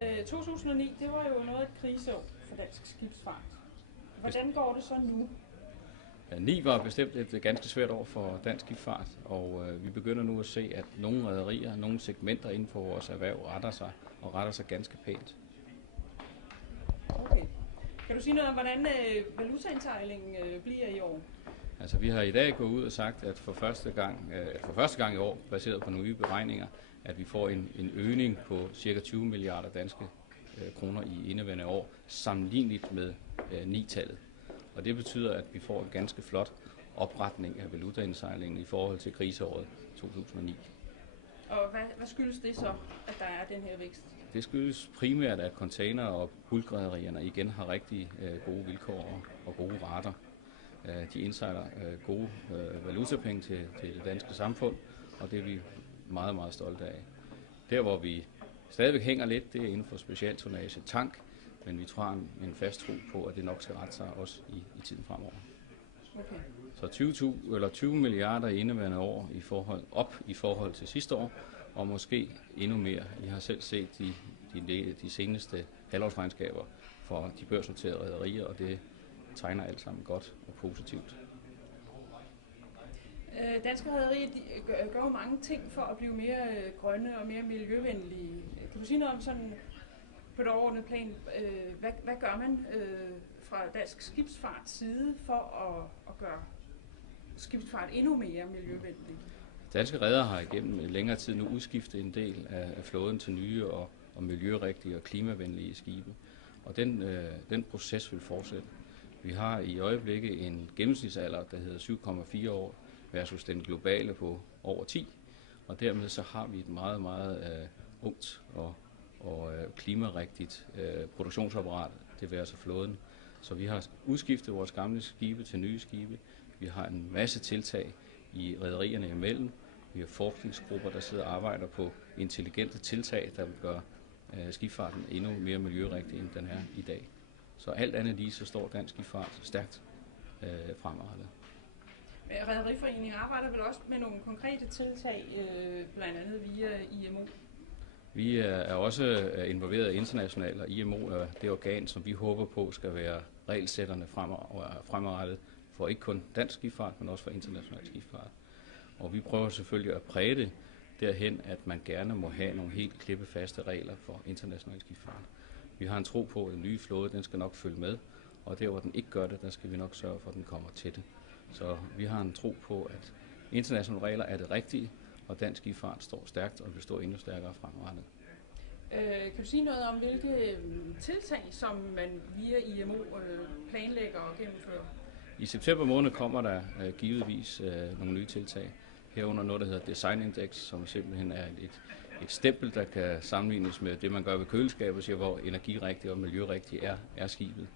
2009, det var jo noget af et kriseår for dansk skibsfart. Hvordan går det så nu? Ja, 9 var bestemt et ganske svært år for dansk skibsfart, og vi begynder nu at se, at nogle rederier, nogle segmenter inden for vores erhverv retter sig ganske pænt. Okay. Kan du sige noget om, hvordan valutaindsejlingen bliver i år? Altså, vi har i dag gået ud og sagt, at for første gang i år, baseret på nogle nye beregninger, at vi får en øgning på ca. 20 milliarder danske kroner i indeværende år, sammenligneligt med 9-tallet. Og det betyder, at vi får en ganske flot opretning af valutaindsejlingen i forhold til kriseåret 2009. Og hvad skyldes det så, at der er den her vækst? Det skyldes primært, at container- og bulkrederierne igen har rigtig gode vilkår og gode rater. De indsejler gode valutapenge til det danske samfund, og det er vi meget, meget stolte af. Der, hvor vi stadigvæk hænger lidt, det er inden for specialtonnage tank, men vi tror en fast tro på, at det nok skal rette sig også i tiden fremover. Okay. Så 20 milliarder i indeværende år i forhold til sidste år, og måske endnu mere. I har selv set de seneste halvårsregnskaber for de børsnoterede rederier, og det tegner alt sammen godt og positivt. Danske rederier gør jo mange ting for at blive mere grønne og mere miljøvenlige. Kan du sige noget om sådan på et overordnet plan, hvad gør man fra dansk skibsfarts side for at gøre skibsfart endnu mere miljøvenlig? Danske redere har igennem længere tid nu udskiftet en del af flåden til nye og miljørigtige og klimavenlige skibe, og den proces vil fortsætte. Vi har i øjeblikket en gennemsnitsalder, der hedder 7,4 år, versus den globale på over 10, og dermed så har vi et meget, meget ungt og klimarigtigt produktionsapparat, det vil altså flåden. Så vi har udskiftet vores gamle skibe til nye skibe. Vi har en masse tiltag i rederierne imellem. Vi har forskningsgrupper, der sidder og arbejder på intelligente tiltag, der vil gøre skibsfarten endnu mere miljørigtig, end den er i dag. Så alt andet lige, så står dansk skibsfart stærkt fremadrettet. Rederiforeningen arbejder vel også med nogle konkrete tiltag, blandt andet via IMO? Vi er også involveret internationalt, og IMO er det organ, som vi håber på skal være regelsætterne fremadrettet for ikke kun dansk skibsfart, men også for international skibsfart. Og vi prøver selvfølgelig at præge det derhen, at man gerne må have nogle helt klippefaste regler for international skibsfart. Vi har en tro på, at den nye flåde, den skal nok følge med, og der hvor den ikke gør det, der skal vi nok sørge for, at den kommer til det. Så vi har en tro på, at internationale regler er det rigtige, og dansk skibsfart står stærkt og vil stå endnu stærkere fremadrettet. Kan du sige noget om, hvilke tiltag, som man via IMO planlægger og gennemfører? I september måned kommer der givetvis nogle nye tiltag. Herunder noget, der hedder Design Index, som simpelthen er et stempel, der kan sammenlignes med det, man gør ved køleskabet, siger, hvor energirigtigt og miljørigtigt er skibet.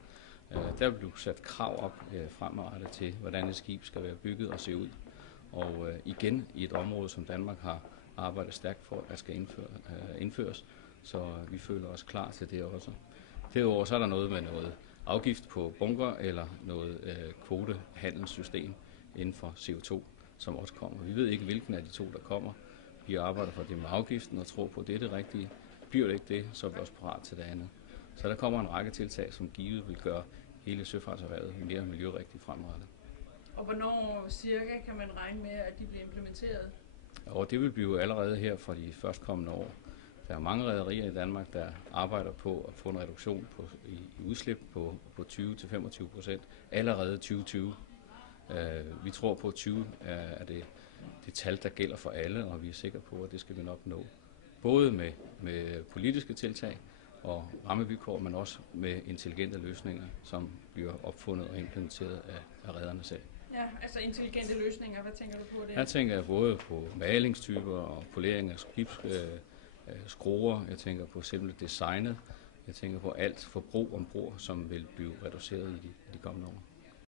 Der vil blive sat krav op fremadrettet til, hvordan et skib skal være bygget og se ud. Og igen i et område, som Danmark har arbejdet stærkt for, at skal indføres, så vi føler os klar til det også. Derudover så er der noget med noget afgift på bunker eller noget kvotehandelssystem inden for CO2, som også kommer. Vi ved ikke, hvilken af de to, der kommer. Vi arbejder for det med afgiften og tror på, at det er det rigtige. Bliver det ikke det, så er vi også parat til det andet. Så der kommer en række tiltag, som givet vil gøre hele søfartserhvervet mere miljørigtigt fremadrettet. Og hvornår cirka kan man regne med, at de bliver implementeret? Og det vil blive allerede her for de førstkommende år. Der er mange rederier i Danmark, der arbejder på at få en reduktion i udslip på 20-25% allerede 2020. Vi tror på, at 20 er det tal, der gælder for alle, og vi er sikre på, at det skal vi nok nå. Både med politiske tiltag og rammevilkår, men også med intelligente løsninger, som bliver opfundet og implementeret af rederne selv. Ja, altså intelligente løsninger, hvad tænker du på det? Jeg tænker både på malingstyper og polering af skruer. Jeg tænker på simpelt designet. Jeg tænker på alt forbrug ombord, som vil blive reduceret i de kommende år.